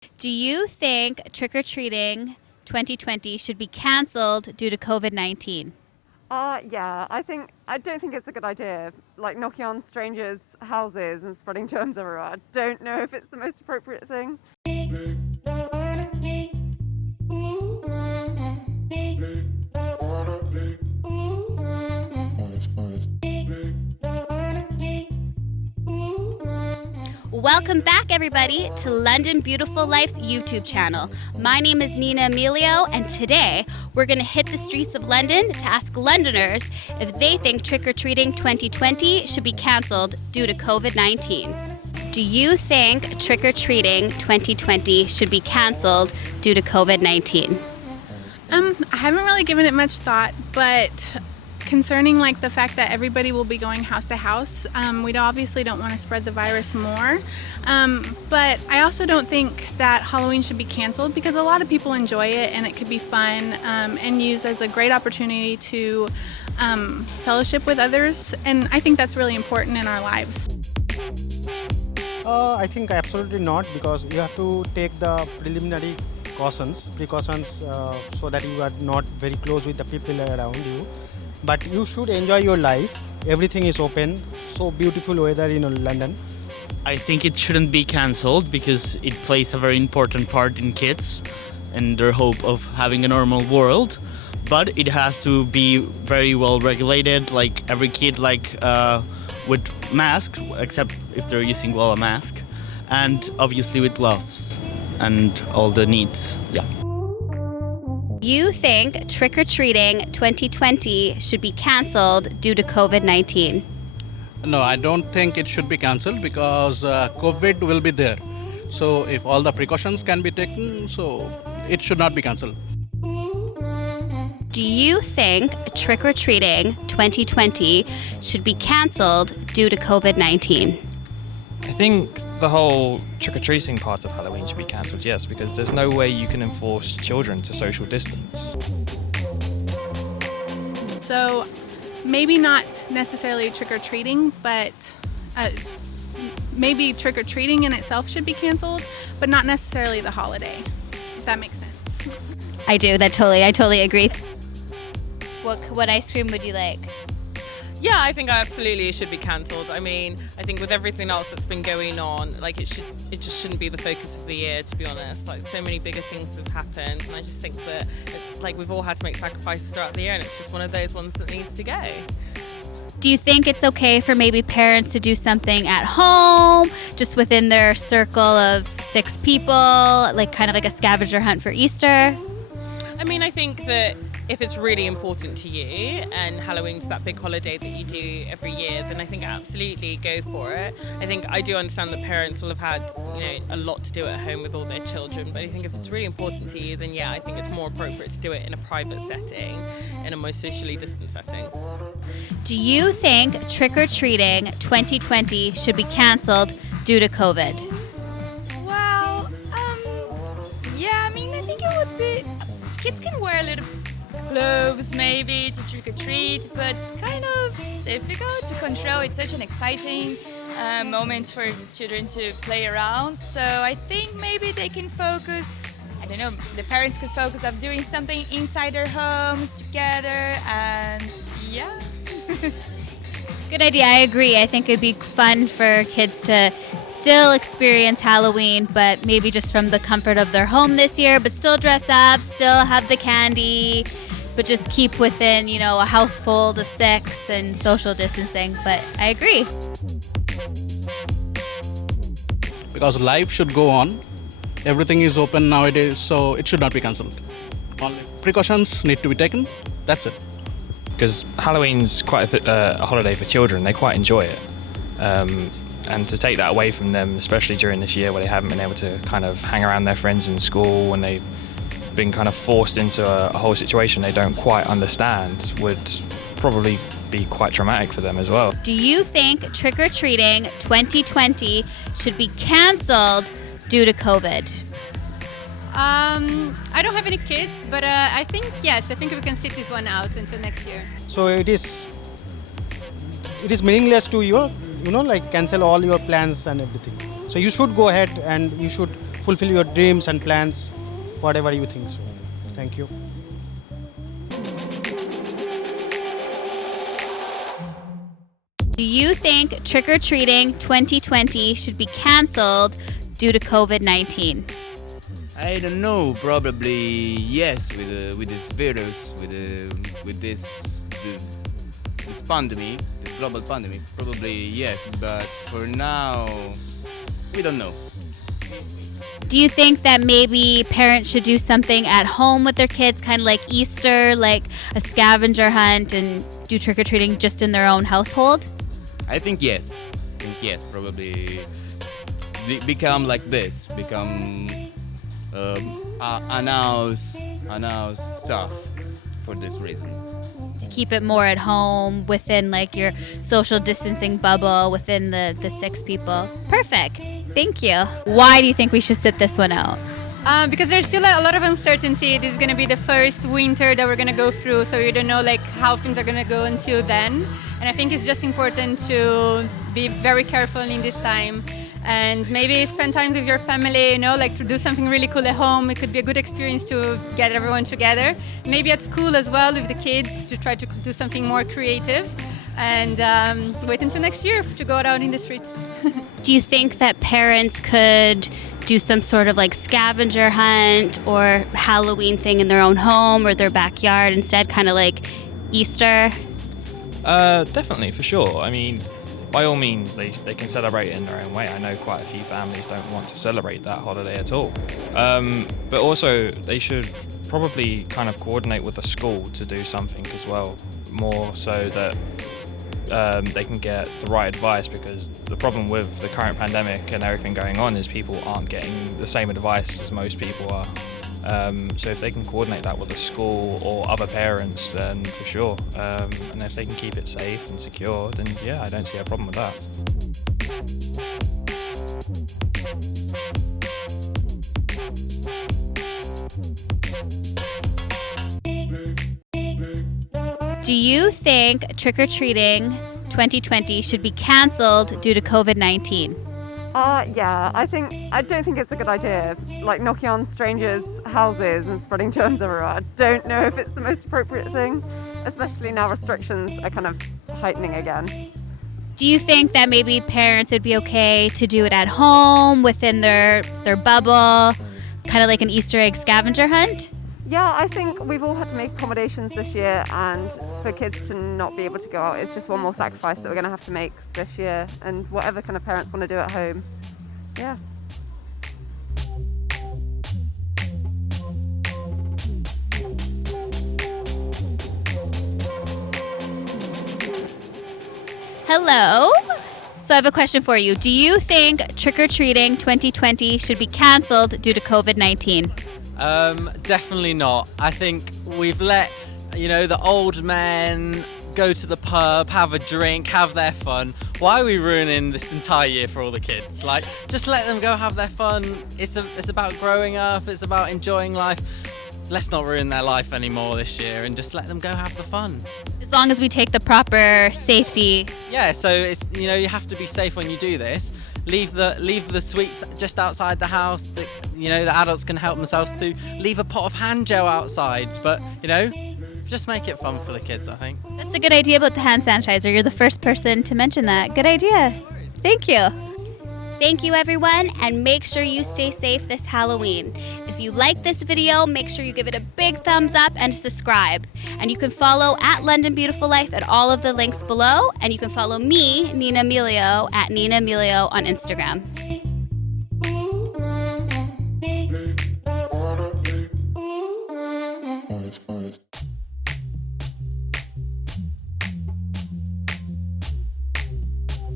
Do you think trick-or-treating 2020 should be canceled due to COVID-19? Yeah, I don't think it's a good idea. Like knocking on strangers' houses and spreading germs everywhere. I don't know if it's the most appropriate thing. Welcome back, everybody, to London Beautiful Life's YouTube channel. My name is Nina Emilio, and today we're going to hit the streets of London to ask Londoners if they think trick-or-treating 2020 should be canceled due to COVID-19. Do you think trick-or-treating 2020 should be canceled due to COVID-19? I haven't really given it much thought, but concerning like the fact that everybody will be going house to house, we obviously don't want to spread the virus more. But I also don't think that Halloween should be canceled because a lot of people enjoy it and it could be fun and used as a great opportunity to fellowship with others. And I think that's really important in our lives. I think absolutely not, because you have to take the preliminary precautions so that you are not very close with the people around you. But you should enjoy your life. Everything is open. So beautiful weather in London. I think it shouldn't be cancelled because it plays a very important part in kids and their hope of having a normal world. But it has to be very well regulated, like every kid, with mask, except if they're using a mask, and obviously with gloves and all the needs. Yeah. You think trick-or-treating 2020 should be canceled due to COVID-19? No, I don't think it should be cancelled because COVID will be there. So if all the precautions can be taken, so it should not be cancelled. Do you think trick-or-treating 2020 should be canceled due to COVID-19? I think the whole trick-or-treating part of Halloween should be cancelled, yes, because there's no way you can enforce children to social distance. So maybe not necessarily trick-or-treating, but maybe trick-or-treating in itself should be canceled, but not necessarily the holiday, if that makes sense. I do. I totally agree. What ice cream would you like? Yeah, I think absolutely it should be cancelled. I mean, I think with everything else that's been going on, it just shouldn't be the focus of the year, to be honest. Like, so many bigger things have happened, and I just think that we've all had to make sacrifices throughout the year, and it's just one of those ones that needs to go. Do you think it's okay for maybe parents to do something at home, just within their circle of 6 people, kind of like a scavenger hunt for Easter? I mean, I think that if it's really important to you and Halloween's that big holiday that you do every year, then I think absolutely go for it. I think I do understand that parents will have had, a lot to do at home with all their children, but I think if it's really important to you, then yeah, I think it's more appropriate to do it in a private setting, in a more socially distant setting. Do you think trick-or-treating 2020 should be canceled due to COVID? Well, yeah, I mean, I think it would be... Kids can wear a little gloves maybe to trick-or-treat, but it's kind of difficult to control. It's such an exciting moment for children to play around. So I think maybe they can focus, I don't know, the parents could focus on doing something inside their homes together, and yeah. Good idea. I agree. I think it'd be fun for kids to still experience Halloween, but maybe just from the comfort of their home this year, but still dress up, still have the candy, but just keep within, a household of 6 and social distancing. But I agree. Because life should go on. Everything is open nowadays, so it should not be cancelled. Only precautions need to be taken. That's it. Because Halloween's quite a holiday for children. They quite enjoy it. And to take that away from them, especially during this year where they haven't been able to kind of hang around their friends in school and they've been kind of forced into a whole situation they don't quite understand, would probably be quite traumatic for them as well. Do you think trick-or-treating 2020 should be canceled due to COVID? I don't have any kids, but I think yes. I think we can sit this one out until next year. So it is meaningless to you, cancel all your plans and everything. So you should go ahead and you should fulfill your dreams and plans, whatever you think so. Thank you. Do you think trick-or-treating 2020 should be cancelled due to COVID-19? I don't know. Probably yes. With this virus, with this pandemic, this global pandemic, probably yes. But for now, we don't know. Do you think that maybe parents should do something at home with their kids, kind of like Easter, like a scavenger hunt, and do trick-or-treating just in their own household? I think yes. Probably become like this. Become announce stuff for this reason. To keep it more at home within like your social distancing bubble within the 6 people. Perfect. Thank you. Why do you think we should sit this one out? Because there's still a lot of uncertainty. This is going to be the first winter that we're going to go through, so we don't know like how things are going to go until then. And I think it's just important to be very careful in this time and maybe spend time with your family, like to do something really cool at home. It could be a good experience to get everyone together. Maybe at school as well with the kids to try to do something more creative, and wait until next year to go out in the streets. Do you think that parents could do some sort of like scavenger hunt or Halloween thing in their own home or their backyard instead, kind of like Easter? Definitely, for sure. I mean, by all means, they can celebrate it in their own way. I know quite a few families don't want to celebrate that holiday at all. But also, they should probably kind of coordinate with the school to do something as well, more so that they can get the right advice, because the problem with the current pandemic and everything going on is people aren't getting the same advice as most people are. So if they can coordinate that with the school or other parents, then for sure. And if they can keep it safe and secure, then yeah, I don't see a problem with that. Do you think trick-or-treating 2020 should be cancelled due to COVID-19? Yeah, I don't think it's a good idea. Like knocking on strangers' houses and spreading germs everywhere. I don't know if it's the most appropriate thing, especially now restrictions are kind of heightening again. Do you think that maybe parents would be okay to do it at home within their bubble, kind of like an Easter egg scavenger hunt? Yeah, I think we've all had to make accommodations this year, and for kids to not be able to go out is just one more sacrifice that we're going to have to make this year, and whatever kind of parents want to do at home. Yeah. Hello. So I have a question for you. Do you think trick-or-treating 2020 should be cancelled due to COVID-19? Definitely not. I think we've let, the old men go to the pub, have a drink, have their fun. Why are we ruining this entire year for all the kids? Like, just let them go have their fun. It's about growing up. It's about enjoying life. Let's not ruin their life anymore this year and just let them go have the fun. As long as we take the proper safety. Yeah, so it's, you have to be safe when you do this. Leave the sweets just outside the house that, the adults can help themselves to. Leave a pot of hand gel outside, but, just make it fun for the kids, I think. That's a good idea about the hand sanitizer. You're the first person to mention that. Good idea. Thank you. Thank you, everyone, and make sure you stay safe this Halloween. If you like this video, make sure you give it a big thumbs up and subscribe. And you can follow at London Beautiful Life at all of the links below, and you can follow me, Nina Emilio, at Nina Emilio on Instagram.